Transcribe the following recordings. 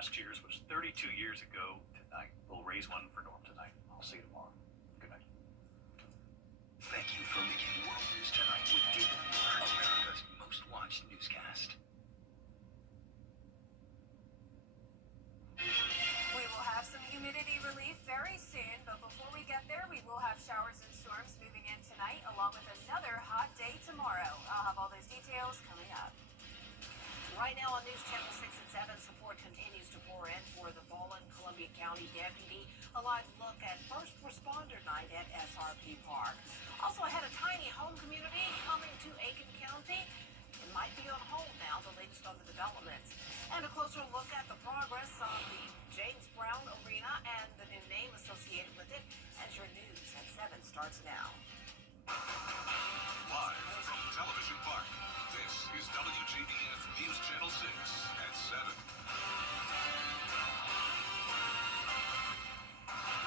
last year's was 32 years ago tonight. We'll raise one for Norm tonight. I'll see you tomorrow. Good night. Thank you for making World News Tonight with David Moore, America's most watched newscast. We will have some humidity relief very soon, but before we get there, we will have showers and storms moving in tonight, along with another hot day tomorrow. I'll have all those details coming up. Right now on News Channel 6 and 7, support continues to pour in for the fallen Columbia County deputy. A live look at First Responder Night at SRP Park. Also ahead, a tiny home community coming to Aiken County. It might be on hold now, the latest on the developments. And a closer look at the progress on the James Brown Arena and the new name associated with it as your news at 7 starts now. Live from Television Park, this is WJBF News Channel 6 at 7.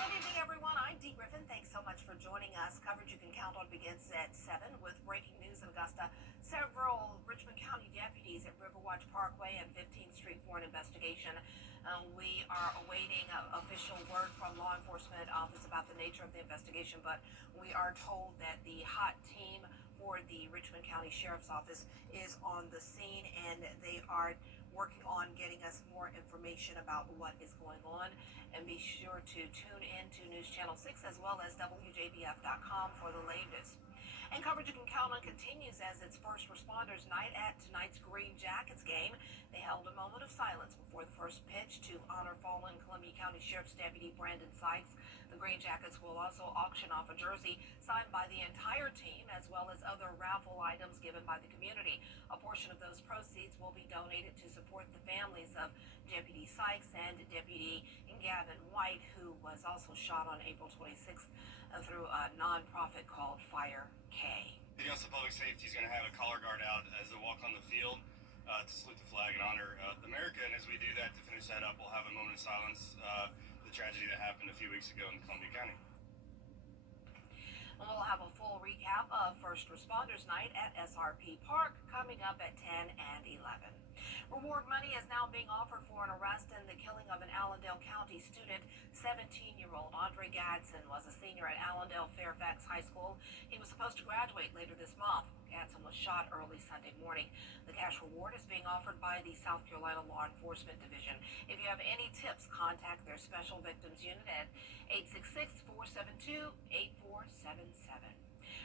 Good evening, everyone. I'm Dee Griffin. Thanks so much for joining us. Coverage you can count on begins at 7 with breaking news in Augusta. Several Richmond County deputies at Riverwatch Parkway and 15th Street for an investigation. We are awaiting official word from law enforcement office about the nature of the investigation, but we are told that the hot team for the Richmond County Sheriff's Office is on the scene, and they are working on getting us more information about what is going on. And be sure to tune in to News Channel 6 as well as WJBF.com for the latest. And coverage you can count on continues as it's First Responders Night at tonight's Green Jackets game. They held a moment of silence before the first pitch to honor fallen Columbia County Sheriff's Deputy Brandon Sykes. The Green Jackets will also auction off a jersey signed by the entire team as well as other raffle items given by the community. A portion of those proceeds will be donated to support the families of Deputy Sykes and Deputy Gavin White, who was also shot on April 26th through a nonprofit called Fire K. The Augusta Public Safety is going to have a color guard out as they walk on the field to salute the flag and honor America. And as we do that, to finish that up, we'll have a moment of silence, the tragedy that happened a few weeks ago in Columbia County. We'll have a full recap of First Responders Night at SRP Park coming up at 10 and 11. Reward money is now being offered for an arrest in the killing of an Allendale County student. 17-year-old Andre Gadsden was a senior at Allendale Fairfax High School. He was supposed to graduate later this month. Gadsden was shot early Sunday morning. The cash reward is being offered by the South Carolina Law Enforcement Division. If you have any tips, contact their Special Victims Unit at 866-472-8477.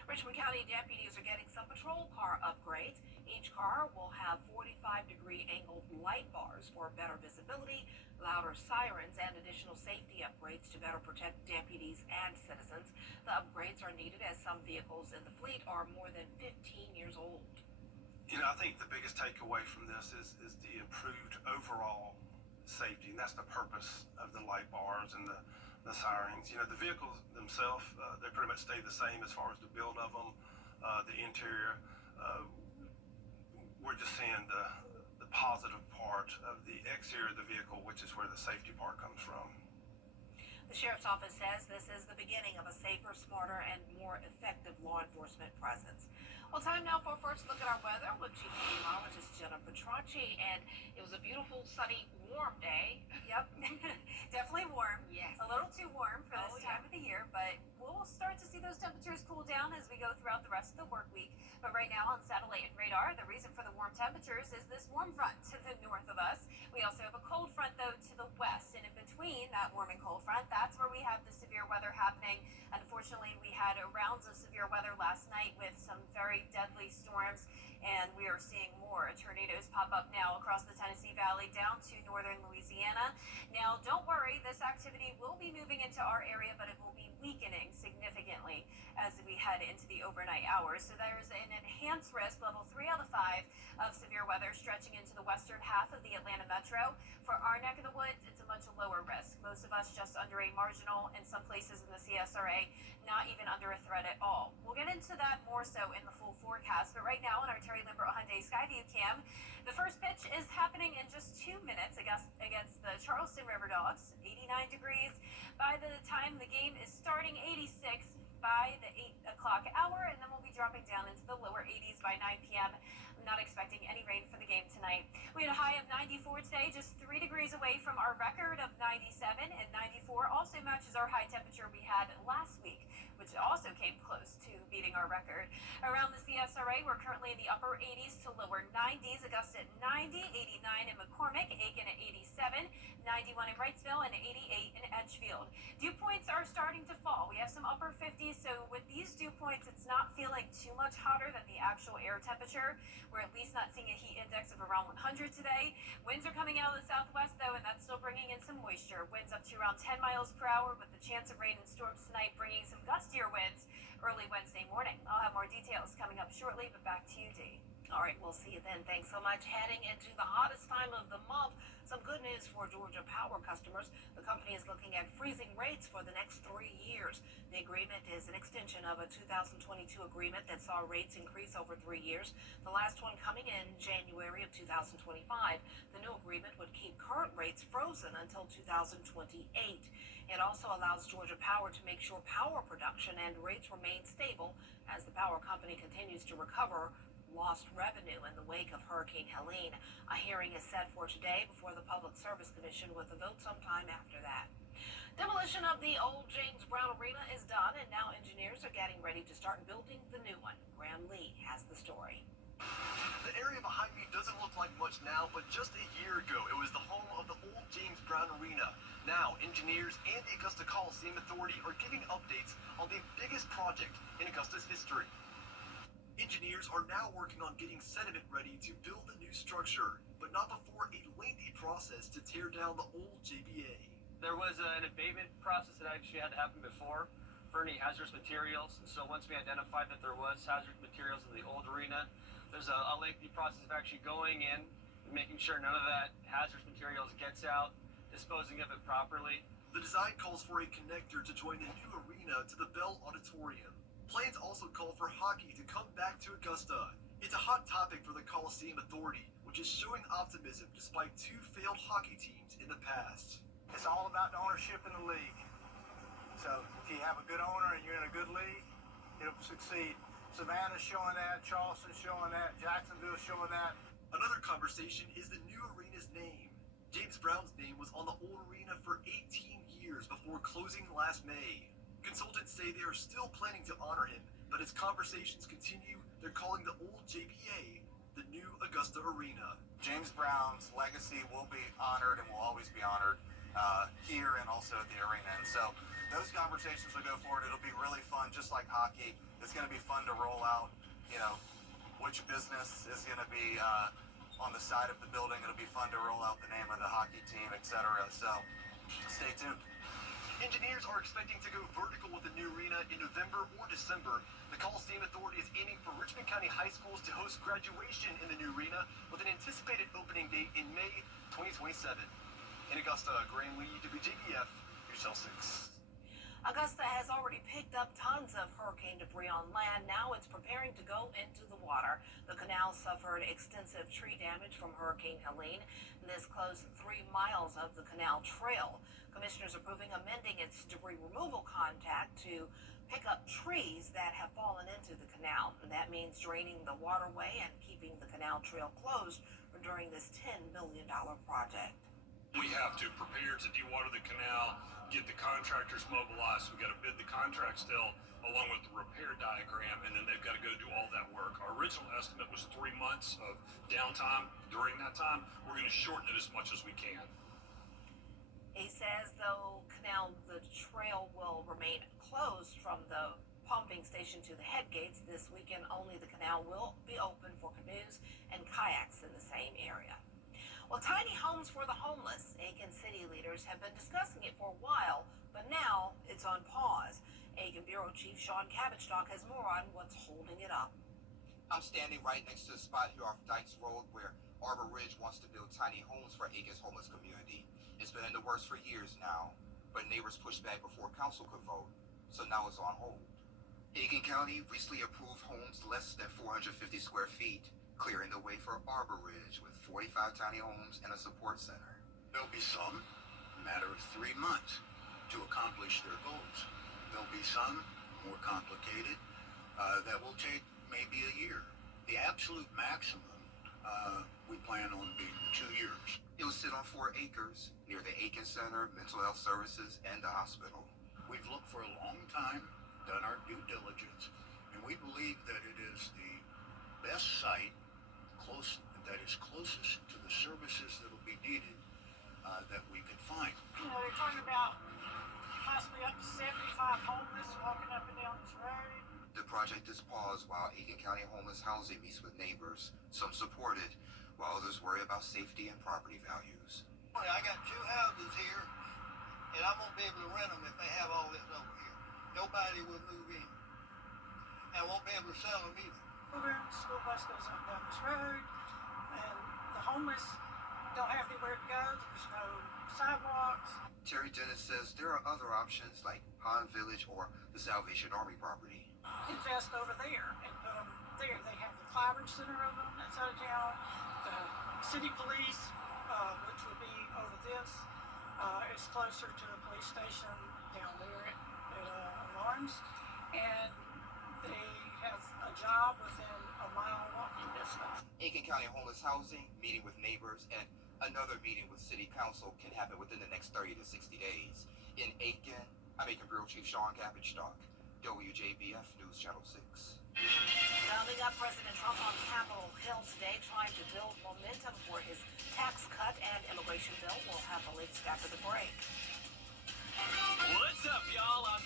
Richmond County deputies are getting some patrol car upgrades. Each car will have 45-degree angled light bars for better visibility, louder sirens, and additional safety upgrades to better protect deputies and citizens. The upgrades are needed as some vehicles in the fleet are more than 15 years old. You know, I think the biggest takeaway from this is the improved overall safety, and that's the purpose of the light bars and the sirens. You know, the vehicles themselves, they pretty much stay the same as far as the build of them, the interior. We're just seeing the positive part of the exterior of the vehicle, which is where the safety part comes from. The Sheriff's Office says this is the beginning of a safer, smarter, and more effective law enforcement presence. Well, time now for a first look at our weather with Chief Meteorologist Jenna Petracci, and it was a beautiful, sunny, warm day. Yep, definitely warm. Yes. A little too warm for this time of the year, but we'll start to see those temperatures cool down as we go throughout the rest of the work week. But right now on satellite and radar, the reason for the warm temperatures is this warm front to the north of us. We also have a cold front, though, to the west, and in between that warm and cold front, that's where we have the severe weather happening. Unfortunately, we had rounds of severe weather last night with some very deadly storms, and we are seeing more tornadoes pop up now across the Tennessee Valley down to northern Louisiana. Now, don't worry, this activity will be moving into our area, but it will be weakening significantly as we head into the overnight hours. So there's an enhanced risk, level 3 out of 5, of severe weather stretching into the western half of the Atlanta metro. For our neck of the woods, it's a much lower risk. Most of us just under a marginal, in some places in the CSRA, not even under a threat at all. We'll get into that more so in the full forecast, but right now on our Terry Limber Hyundai Skyview cam, the first pitch is happening in just 2 minutes against the Charleston River Dogs, 89 degrees. By the time the game is starting, 86 by the 8 o'clock hour, and then we'll be dropping down into the lower 80s by 9 p.m. I'm not expecting any rain for the game tonight. We had a high of 94 today, just 3 degrees away from our record of 97, and 94 also matches our high temperature we had last week, which also came close to beating our record. Around the CSRA, we're currently in the upper 80s to lower 90s. Augusta at 90, 89 in McCormick, Aiken at 87, 91 in Wrightsville, and 88 in Edgefield. Dew points are starting to fall. We have some upper 50s, so with these dew points, it's not feeling too much hotter than the actual air temperature. We're at least not seeing a heat index of around 100 today. Winds are coming out of the southwest, though, and that's still bringing in some moisture. Winds up to around 10 miles per hour, with the chance of rain and storms tonight bringing some gustier winds early Wednesday morning. I'll have more details coming up shortly, but back to you, Dee. All right, we'll see you then. Thanks so much. Heading into the hottest time of the month, some good news for Georgia Power customers. The company is looking at freezing rates for the next 3 years. The agreement is an extension of a 2022 agreement that saw rates increase over 3 years, the last one coming in January of 2025. The new agreement would keep current rates frozen until 2028. It also allows Georgia Power to make sure power production and rates remain stable as the power company continues to recover lost revenue in the wake of Hurricane Helene. A hearing is set for today before the Public Service Commission, with a vote sometime after that. Demolition of the old James Brown Arena is done, and now engineers are getting ready to start building the new one. Graham Lee has the story. The area behind me doesn't look like much now, but just a year ago, it was the home of the old James Brown Arena. Now, engineers and the Augusta Coliseum Authority are giving updates on the biggest project in Augusta's history. Engineers are now working on getting sediment ready to build a new structure, but not before a lengthy process to tear down the old JBA. There was an abatement process that actually had to happen before for any hazardous materials. So once we identified that there was hazardous materials in the old arena, there's a lengthy process of actually going in, making sure none of that hazardous materials gets out, disposing of it properly. The design calls for a connector to join the new arena to the Bell Auditorium. Plans also call for hockey to come back to Augusta. It's a hot topic for the Coliseum Authority, which is showing optimism despite 2 failed hockey teams in the past. It's all about the ownership in the league. So if you have a good owner and you're in a good league, it'll succeed. Savannah's showing that, Charleston's showing that, Jacksonville's showing that. Another conversation is the new arena's name. James Brown's name was on the old arena for 18 years before closing last May. Consultants say they are still planning to honor him, but as conversations continue, they're calling the old JBA the new Augusta Arena. James Brown's legacy will be honored and will always be honored here and also at the arena. And so those conversations will go forward. It'll be really fun, just like hockey. It's going to be fun to roll out, which business is going to be on the side of the building. It'll be fun to roll out the name of the hockey team, etc. So stay tuned. Engineers are expecting to go vertical with the new arena in November or December. The Coliseum Authority is aiming for Richmond County high schools to host graduation in the new arena with an anticipated opening date in May 2027. In Augusta, Graham Lee, WJBF, News Channel 6. Augusta has already picked up tons of hurricane debris on land. Now it's preparing to go into the water. The canal suffered extensive tree damage from Hurricane Helene. This closed 3 miles of the canal trail. Commissioners approving amending its debris removal contract to pick up trees that have fallen into the canal. And that means draining the waterway and keeping the canal trail closed during this $10 million project. We have to prepare to dewater the canal, get the contractors mobilized. We've got to bid the contract still, along with the repair diagram, and then they've got to go do all that work. Our original estimate was 3 months of downtime. During that time, we're going to shorten it as much as we can. He says, though, the trail will remain closed from the pumping station to the head gates this weekend. Only the canal will be open for canoes and kayaks in the same area. Well, tiny homes for the homeless. Aiken city leaders have been discussing it for a while, but now it's on pause. Aiken Bureau Chief Sean Cabbage has more on what's holding it up. I'm standing right next to the spot here off Dykes Road where Arbor Ridge wants to build tiny homes for Aiken's homeless community. It's been in the works for years now, but neighbors pushed back before council could vote, so now it's on hold. Aiken County recently approved homes less than 450 square feet, clearing the way for Arbor Ridge with 45 tiny homes and a support center. There'll be some, a matter of 3 months to accomplish their goals. There'll be some more complicated that will take maybe a year. The absolute maximum we plan on being It'll sit on 4 acres near the Aiken Center, Mental Health Services, and the hospital. We've looked for a long time, done our due diligence, and we believe that it is the best site that is closest to the services that will be needed that we could find. You know, they're talking about possibly up to 75 homeless walking up and down this road. The project is paused while Aiken County Homeless Housing meets with neighbors. Some support it, while others worry about safety and property values. I got 2 houses here, and I won't be able to rent them if they have all this over here. Nobody will move in. And I won't be able to sell them either. The school bus goes up and down this road, and the homeless don't have anywhere to go. There's no sidewalks. Terry Dennis says there are other options like Pond Village or the Salvation Army property. Invest over there and put them there. They have the Clyburn Center over on that side of town, the city police, which would be over this, is closer to the police station down there at Alarms, and they have a job within a mile walking distance. Aiken County Homeless Housing meeting with neighbors and another meeting with City Council can happen within the next 30 to 60 days. In Aiken, I'm Aiken Bureau Chief Sean Cabbage-Stock, WJBF News Channel 6. Coming up, President Trump on Capitol Hill today trying to build momentum for his tax cut and immigration bill. We'll have the latest after the break. What's up, y'all? I'm